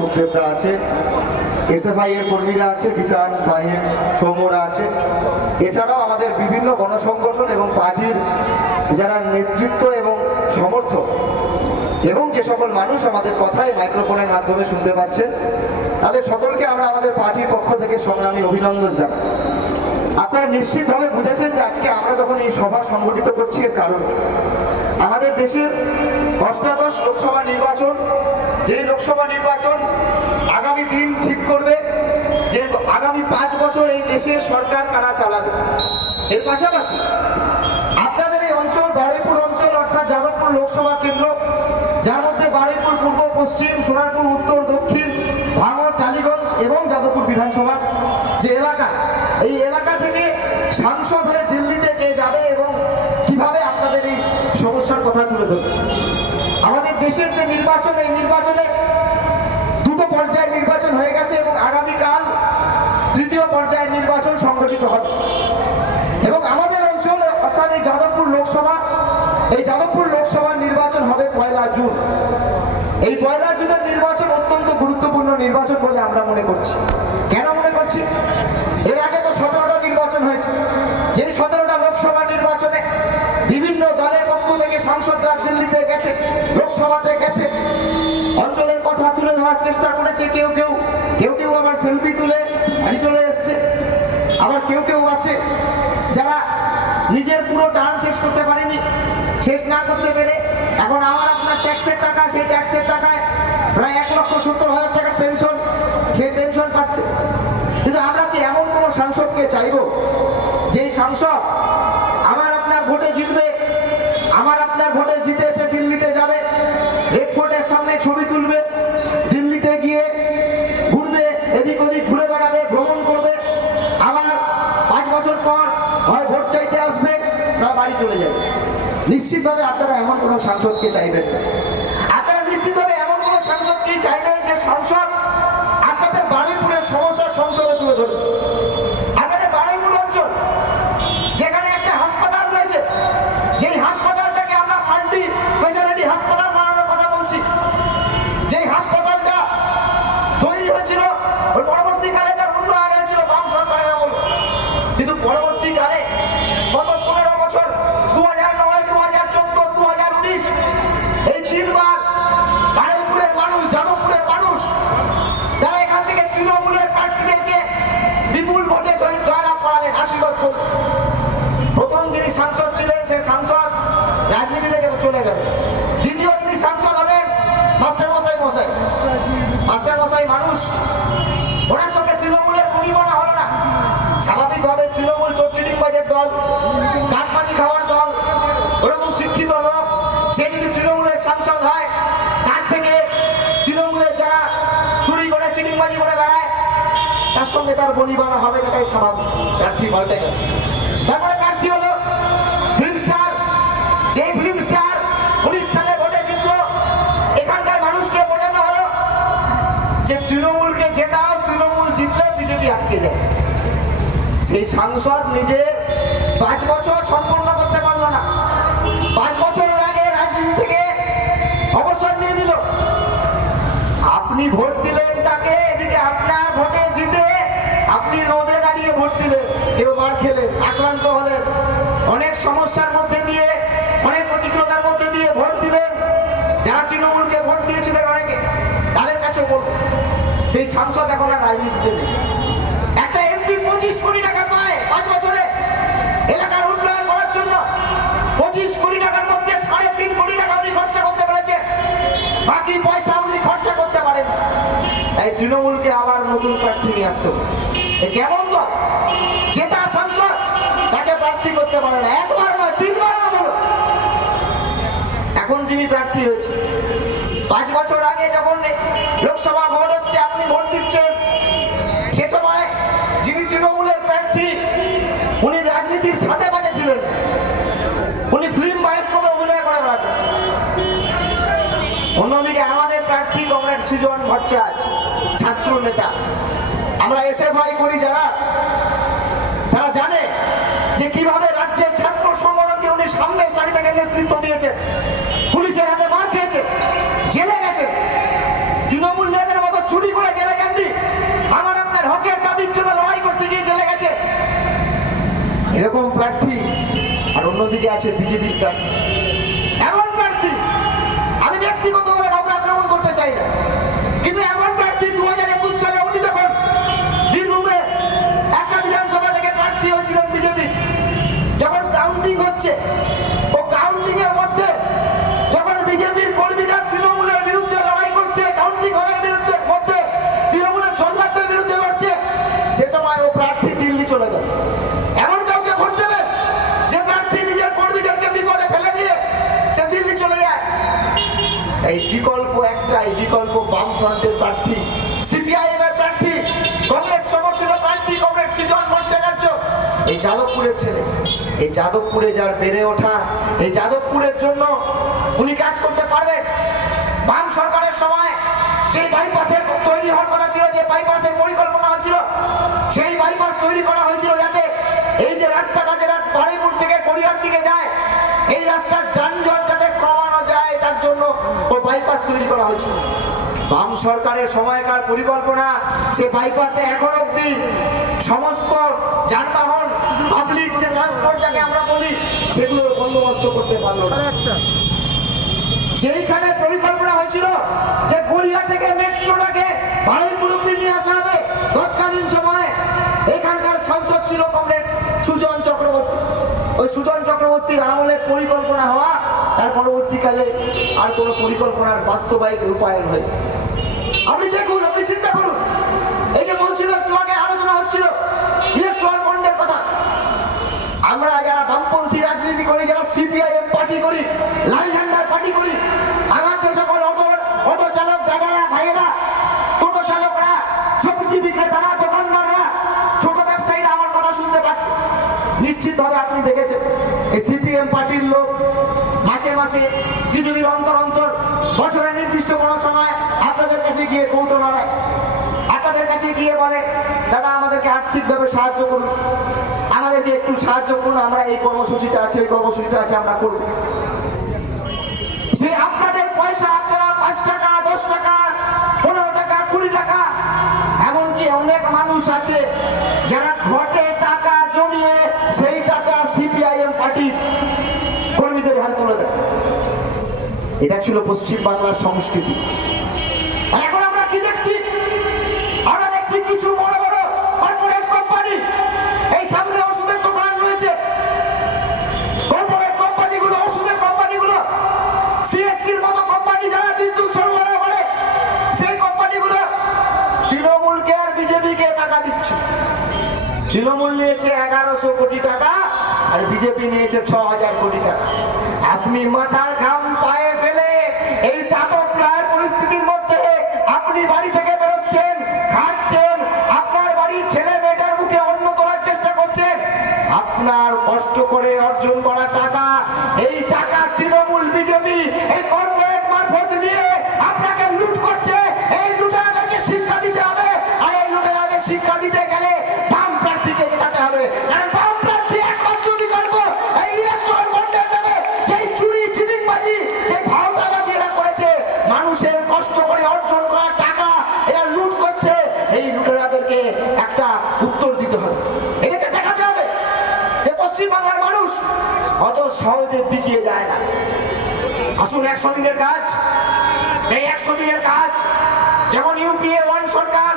সুখদেবদা আছে এসএফআই এর কর্মীরা আছে, বিতান বাহির সৌম্যরা আছে। এছাড়াও আমাদের বিভিন্ন গণসংগঠন এবং পার্টির যারা নেতৃত্ব এবং সমর্থক এবং যে সকল মানুষ আমাদের কথায় মাইক্রোফোনের মাধ্যমে শুনতে পাচ্ছেন, তাদের সকলকে আমরা আমাদের পার্টির পক্ষ থেকে সংগ্রামী অভিনন্দন জানাই। আপনারা নিশ্চিতভাবে বুঝেছেন যে আজকে আমরা যখন এই সভা সংগঠিত করছি এর কারণ। আমাদের দেশের অষ্টাদশ লোকসভা নির্বাচন যে লোকসভা নির্বাচন আগামী দিন ঠিক করবে, যে আগামী পাঁচ বছর এই দেশের সরকার কারা চালাবে। এর পাশাপাশি আপনাদের এই অঞ্চল, বারুইপুর অঞ্চল, অর্থাৎ যাদবপুর লোকসভা কেন্দ্র, যার মধ্যে বারুইপুর পূর্ব, পশ্চিম, সোনারপুর, উত্তর, দক্ষিণ, ভাঙড়, টালিগঞ্জ এবং যাদবপুর বিধানসভা যে এলাকা, এই এলাকা থেকে সাংসদ হয়ে দিল্লিতে কে যাবে এবং কীভাবে আপনাদের এই সমস্যার কথা তুলে ধরবে? দেশের যে নির্বাচন, এই নির্বাচনে দুটো পর্যায়ের নির্বাচন হয়ে গেছে এবং আগামীকাল তৃতীয় পর্যায়ের নির্বাচন সংগঠিত হবে। এবং আমাদের অঞ্চল, অর্থাৎ এই যাদবপুর লোকসভা, এই যাদবপুর লোকসভার নির্বাচন হবে পয়লা জুন। এই পয়লা জুনের নির্বাচন অত্যন্ত গুরুত্বপূর্ণ নির্বাচন বলে আমরা মনে করছি। কেন মনে করছি? এর আগে তো সতেরোটা নির্বাচন হয়েছে। যে সতেরোটা লোকসভা নির্বাচনে বিভিন্ন দলের পক্ষ থেকে সাংসদরা দিল্লিতে গেছে লোকসভাতে গেছে অঞ্চলের কথা তুলে ধরার চেষ্টা করেছে কেউ কেউ। কেউ কেউ আবার সেলফি তুলে বাড়ি চলে এসছে। আবার কেউ কেউ আছে যারা নিজের পুরো টার্ম শেষ করতে পারেনি, শেষ না করতে পেরে এখন আমার আপনার ট্যাক্সের টাকা, সেই ট্যাক্সের টাকায় প্রায় এক লক্ষ সত্তর হাজার টাকা পেনশন সেই পেনশন পাচ্ছে। কিন্তু আমরা কি এমন কোনো সাংসদকে চাইব? যেই সাংসদ আমার আপনার ভোটে জিতবে ছবি তুলবে, দিল্লিতে গিয়ে ঘুরবে, এদিক ওদিক ঘুরে বেড়াবে, ভ্রমণ করবে আবার পাঁচ বছর পর হয় ভোট চাইতে আসবে, তা বাড়ি চলে যাবে নিশ্চিতভাবে আপনারা এমন কোনো সাংসদকে চাইবেন না। আপনারা নিশ্চিতভাবে এমন কোনো সাংসদকেই চাইবেন যে সাংসদ আপনাদের বারুইপুরের সমস্যার সংসদে তুলে ধরবে আপনাদের বারুইপুর অঞ্চল যেখানে একটা হাসপাতাল রয়েছে যেই হাসপাতালটাকে আমরা মাল্টি স্পেশালিটি হাসপাতাল বানানোর কথা বলছি যেই হাসপাতালটা তৈরি হয়েছিল ওই পরবর্তীকালে তার উন্নয়ন হয়েছিল বাম সরকারের আমল কিন্তু পরবর্তীকালে গত পনেরো বছর দু হাজার নয় দু হাজার চোদ্দ দু হাজার উনিশ এই তিনবার বারুইপুরের মানুষ যাদবপুরের মানুষ যারা এখান থেকে তৃণমূলের প্রার্থীদেরকে বিপুল ভোটে জয়- জয়লাভ করালেন আশীর্বাদ করলেন প্রথম যিনি সাংসদ ছিলেন সেই সাংসদ রাজনীতি থেকে চলে গেল দ্বিতীয় যিনি সাংসদ হলেন মাস্টার মশাই মশাই মাস্টার মশাই মানুষ। ওনার সঙ্গে তৃণমূলের পরিমাণা হলো না। স্বাভাবিকভাবে তৃণমূল চোরচিটিংবাজের দল কাঠপানি খাওয়ার দল, ওরকম শিক্ষিত লোক সে যদি তৃণমূলের সাংসদ হয়, তার থেকে তৃণমূলের যারা চুরি করে, চিটিংবাজি করে বেড়ায়, তার সঙ্গে তার বনিবানা হবে, এটাই স্বাভাবিক। প্রার্থী বলটাই আটকে যাবে সেই সাংসদ নিজের পাঁচ বছর সম্পূর্ণ করতে পারল না। পাঁচ বছরের আগে রাজনীতি থেকে অবসর নিয়ে নিল। আপনি ভোট দিলেন তাকে, এদিকে আপনার ভোটে জিতে আপনি রোদে দাঁড়িয়ে ভোট দিলেন। কেউ মার খেলেন, আক্রান্ত হলেন। অনেক সমস্যার মধ্যে দিয়ে, অনেক প্রতিকূলতার মধ্যে দিয়ে ভোট দিলেন। যারা তৃণমূলকে ভোট দিয়েছিলেন অনেকে, তাদের কাছে বলুন। সেই সাংসদ এখন আর রাজনীতিতে নেই একটা এমপি পঁচিশ কোটি টাকা পায় পাঁচ বছরে এলাকার উন্নয়ন করার জন্য পঁচিশ কোটি টাকার মধ্যে সাড়ে তিন কোটি টাকা উনি খরচা করতে পেরেছে বাকি পয়সা উনি খরচা করতে পারেন তাই তৃণমূলকে আবার নতুন প্রার্থী নিয়ে আসতে হবে। কেমন তো জেতা সাংসদ, তাকে প্রার্থী করতে পারে না। একবার নয়, তিনবার না বলো। এখন যিনি প্রার্থী হয়েছে পাঁচ বছর আগে যখন লোকসভা ভোট হচ্ছে, আপনি ভোট দিচ্ছেন। সে সময় যিনি তৃণমূলের প্রার্থী, উনি রাজনীতির সাথে পাশে ছিলেন। উনি ফিল্ম বায়োস্কোপে অভিনয় করে বেড়াতেন। অন্যদিকে আমাদের প্রার্থী কমরেড সৃজন ভট্টাচার্য। ছাত্র নেতা। আমরা এসএফআই করি যারা, তারা জানে যে কীভাবে রাজ্যের ছাত্র সংগঠনকে উনি সামনে সারি থেকে নেতৃত্ব দিয়েছে। পুলিশের হাতে মার খেয়েছে, জেলে গেছে। তৃণমূল নেতাদের মতো চুরি করে জেলে গেননি আমার আপনার হকের দাবির জন্য লড়াই করতে গিয়ে জেলে গেছে। এরকম প্রার্থী আর অন্যদিকে আছে বিজেপির প্রার্থী। যাদবপুরের ছেলে। এই যাদবপুরে যার বেড়ে ওঠা, এই যাদবপুরের জন্য উনি কাজ করতে পারবেন। বাম সরকারের সময় যে বাইপাসের তৈরি হওয়ার কথা ছিল, যে বাইপাসের পরিকল্পনা হয়েছিল, সেই বাইপাস তৈরি করা হয়েছিল যাতে এই যে রাস্তাটা যেটা বারুইপুর থেকে গড়িয়ার দিকে যায়, এই রাস্তার যানজট যাতে কমানো যায়, তার জন্য ওই বাইপাস তৈরি করা হয়েছিল। বাম সরকারের সময়কার পরিকল্পনা, সে বাইপাসে এখন অবধি সমস্ত যানবাহন যাকে আমরা বলি সেগুলোর বন্দোবস্ত করতে পারল না। যেইখানে পরিকল্পনা হয়েছিল যে গড়িয়া থেকে মেট্রোটাকে বারুইপুর অব্দি নিয়ে আসা হবে তৎকালীন সময়ে এখানকার সাংসদ ছিল কমরেড সুজন চক্রবর্তী। ওই সুজন চক্রবর্তীর আমলে পরিকল্পনা হওয়া তার পরবর্তীকালে আর কোনো পরিকল্পনার বাস্তবায়িত রূপায়ণ হয় আপনি দেখুন আপনি চিন্তা করুন এই যে বলছিল একটু আগে আলোচনা হচ্ছিল ইলেকট্রন বন্ডের কথা আমরা যারা বামপন্থী রাজনীতি করি যারা সিপিআইএম পার্টি করি লাল ঝান্ডার পার্টি করি আমার যে সকল অটো অটো চালক দাদারা ভাইয়েরা টোটো চালকরা সবজি বিক্রেতারা দোকানদাররা ছোট ব্যবসায়ীরা আমার কথা শুনতে পাচ্ছে নিশ্চিতভাবে আপনি দেখেছেন। এই সিপিএম পার্টির লোক মাসে মাসে, কিছুদিন অন্তর অন্তর বছরের নির্দিষ্ট কোনো সময় আপনাদের কাছে গিয়ে কৌটো লড়ায় আপনাদের কাছে গিয়ে বলে, দাদা, আমাদেরকে আর্থিকভাবে সাহায্য করুন। আমাদেরকে একটু সাহায্য করুন, আমরা এই কর্মসূচিটা আছে, এই কর্মসূচিটা আছে, আমরা করব। সে আপনাদের পয়সা আপনারা পাঁচ টাকা, দশ টাকা, পনেরো টাকা, কুড়ি টাকা, এমনকি অনেক মানুষ আছে যারা ঘটে এটা ছিল পশ্চিম বাংলার সংস্কৃতি আমরা কি দেখছি? দেখছি কিছু বড় বড় কোম্পানি এই সামনে দোকান রয়েছে। কর্পোরেট কোম্পানিগুলো কোম্পানিগুলো মতো কোম্পানি যারা সেই কোম্পানিগুলো তৃণমূলকে আর বিজেপিকে টাকা দিচ্ছে? তৃণমূল নিয়েছে এগারোশো কোটি টাকা, আর বিজেপি নিয়েছে ছ হাজার কোটি টাকা। আপনি মাথার ঘাম পায়ে এই তাপপ্রায় পরিস্থিতির মধ্যে আপনি বাড়ি থেকে বেরোচ্ছেন খাচ্ছেন আপনার বাড়ির ছেলে মেয়েটার মুখে অন্ন তোলার চেষ্টা করছেন। আপনার কষ্ট করে অর্জন করা টাকা, এই টাকা তৃণমূল, বিজেপি, এই কর্পোরেট মারফত নিয়ে আপনাকে লুট করছে। এই লুটেরাদেরকে শিক্ষা দিতে হবে, আর এই লুটেরাদের শিক্ষা দিতে গেলে বাম প্রার্থীকে জেতাতে হবে। কারণ সহজে বিকিয়ে যায় না। আসুন, একশো দিনের কাজ। এই একশো দিনের কাজ যেমন ইউপিএ ওয়ান সরকার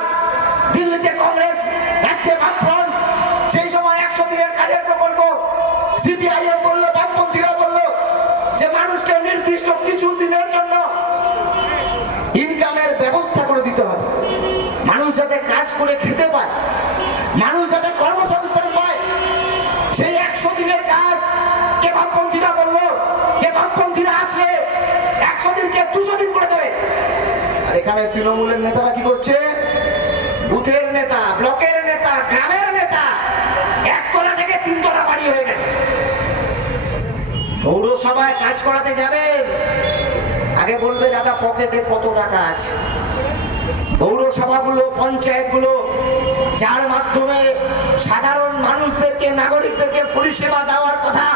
এখানে তৃণমূলের নেতারা কি করছে? বুথের নেতা, ব্লকের নেতা, গ্রামের নেতা একতলা থেকে তিনতলা বাড়ি হয়ে গেছে। পৌরসভায় কাজ করাতে যাবেন আগে বলবে, দাদা, পকেটে কত টাকা আছে? পৌরসভাগুলো, পঞ্চায়েতগুলো, যার মাধ্যমে সাধারণ মানুষদেরকে, নাগরিকদেরকে পরিষেবা দেওয়ার কথা,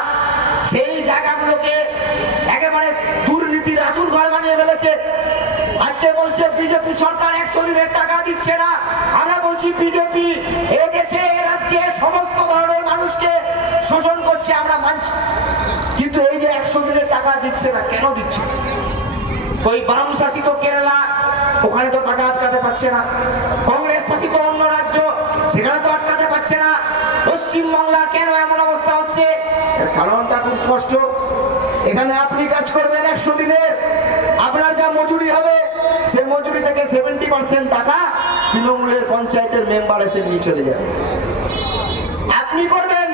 সেই জায়গাগুলোকে একেবারে বানিয়ে ফেলেছে। আজকে বলছে বিজেপি সরকার একশো দিনের টাকা দিচ্ছে না। আমরা বলছি বিজেপি এ দেশে, এ রাজ্যে সমস্ত ধরনের মানুষকে শোষণ টানছে কিন্তু এই যে একশো দিনের টাকা দিচ্ছে না, কেন দিচ্ছে? ওই বাম শাসিত কেরালা, ওখানে তো টাকা আটকাতে পারছে না। কংগ্রেস শাসিত অন্য রাজ্য, সেখানে তো আটকাতে পারছে না। পশ্চিমবাংলা কেন এমন অবস্থা হচ্ছে? কারণটা খুব স্পষ্ট। এখানে আপনি কাজ করবেন একশো দিনের। আপনার যা মজুরি হবে, সেই মজুরি থেকে সেভেন্টি পার্সেন্ট টাকা তৃণমূলের পঞ্চায়েতের মেম্বার এসে নিয়ে চলে যাবে। আপনি করবেন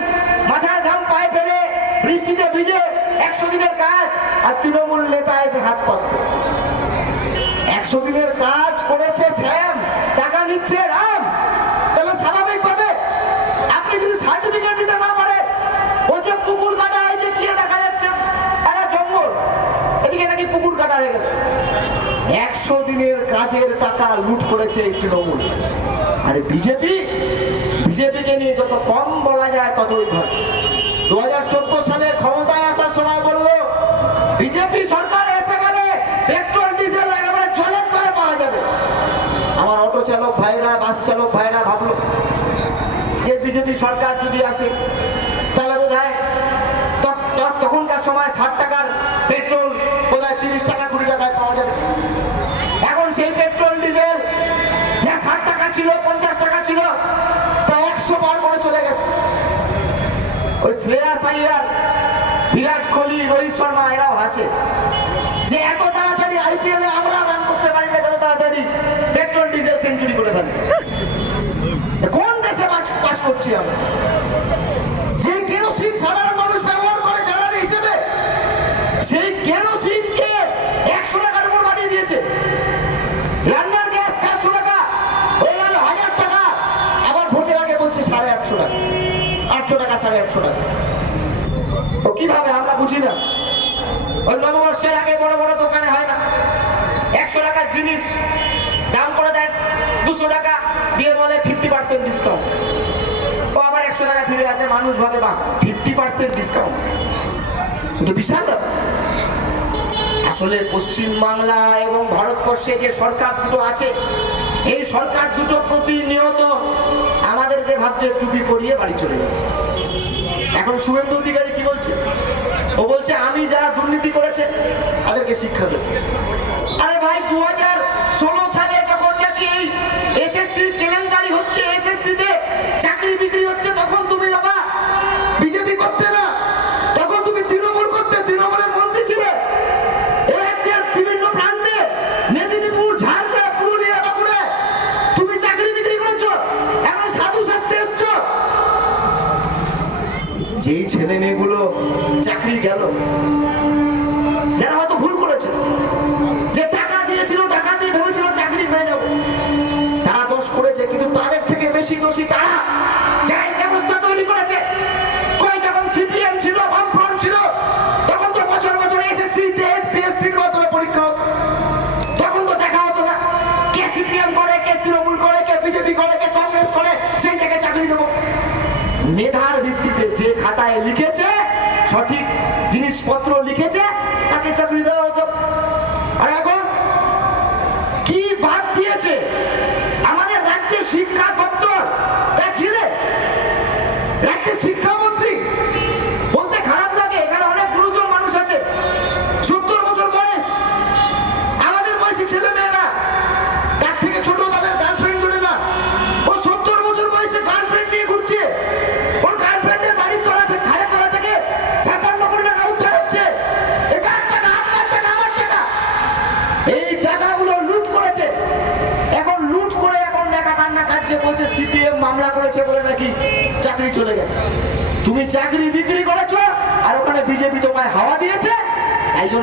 মাথার ঘাম পায়ে ফেলে, বৃষ্টিতে ভিজে একশো দিনের কাজ, আর তৃণমূল নেতা এসে হাত পাতবে। একশো দিনের কাজ করেছে শ্যাম, টাকা নিচ্ছে রাম তাহলে স্বাভাবিকভাবে আপনি যদি সার্টিফিকেট দিতে না পারেন বলছে পুকুর কাটা হয়েছে কি দেখা যাচ্ছে একটা জঙ্গল এদিকে নাকি পুকুর কাটা হয়ে গেছে একশো দিনের কাজের টাকা লুট করেছে এই তৃণমূল। আর বিজেপি? বিজেপিকে নিয়ে যত কম বলা যায় ততই ঘর দু হাজার চোদ্দ সালে ক্ষমতায় আসার সময় বলল, বিজেপি সরকার এসে গেলে পেট্রোল, ডিজেল একেবারে জলের দরে পাওয়া যাবে। আমার অটো চালক ভাইরা, বাস চালক ভাইরা ভাবলো, যে বিজেপি সরকার যদি আসে, তাহলে বোধ হয় তখনকার সময় ষাট টাকার পেট্রোল বোধ হয় তিরিশ টাকা কুড়ি টাকায় পাওয়া যাবে এখন সেই পেট্রোল, ডিজেল। যা ষাট টাকা ছিল, পঞ্চাশ টাকা ছিল। তা একশো বার করে চলে গেছে। ওই শ্রেয়াস আইয়ার বিরাট কোহলি, রোহিত শর্মা, এরাও হাসে। যে এত তাড়াতাড়ি আইপিএলে আমরা রান করতে পারি না, এত তাড়াতাড়ি পেট্রোল, ডিজেল সেঞ্চুরি করে ফেলি। কোন দেশে বাস করছি আমরা যে কেরোসিন সাধারণ মানুষ ব্যবহার করে জ্বালানি হিসেবে সেই কেরোসিনকে একশো টাকার উপর বাড়িয়ে দিয়েছে রান্নার গ্যাস চারশো টাকা হয়ে গেল হাজার টাকা আবার ভোটের আগে বলছে সাড়ে আটশো টাকা আটশো টাকা। ও কীভাবে? আমরা বুঝি না। ওই নববর্ষের আগে বড় বড় দোকানে হয় না। একশো টাকার জিনিস, দাম করে দেন দুশো টাকা, দিয়ে বলে ফিফটি পার্সেন্ট ডিসকাউন্ট ও আবার একশো টাকা ফিরে আসে, মানুষ ভাবে বা ফিফটি পার্সেন্ট ডিসকাউন্ট বিশাল আসলে পশ্চিমবাংলা এবং ভারতবর্ষে যে সরকার দুটো আছে, এই সরকার দুটো প্রতিনিয়ত আমাদেরকে ভাবছে টুপি পরিয়ে বাড়ি চলে যাবে। এখন শুভেন্দু অধিকারী কি বলছে? ও বলছে, আমি যারা দুর্নীতি করেছে, তাদেরকে শিক্ষা দেবে। আরে ভাই দু হাজার ষোলো সালে যখন নাকি এই এসএসসি কেলেঙ্কারি হচ্ছে এসএসসি তে চাকরি বিক্রি হচ্ছে তখন তুমি বাবা বিজেপি করতে না তখন তুমি তৃণমূল করতে তৃণমূলের মন্ত্রী ছিলে এ রাজ্যের বিভিন্ন প্রান্তে মেদিনীপুর ঝাড়গ্রাম পুরুলিয়া বাঁকুড়ায় তুমি চাকরি বিক্রি করেছ এখন সাধু শাস্তি এসছো যেই ছেলে মেয়েগুলো চাকরি গেল, যারা হয়তো ভুল করেছে, যে টাকা দিয়েছিল, টাকা দিয়ে ভেবেছিল চাকরি পেয়ে যাব, তারা দোষ করেছে, কিন্তু তাদের থেকে বেশি দোষী তারা ছিল তখন তো বছর পরীক্ষা তখন তো দেখা হতো না, কে সিপিএম করে, কে তৃণমূল করে, কে বিজেপি করে করে চাকরি দেবো। মেধার সঠিক নাকি চাকরি চলে গেছে? তুমি চাকরি বিক্রি করেছ আর ওখানে বিজেপি তোমায় হাওয়া দিয়েছে? জন্য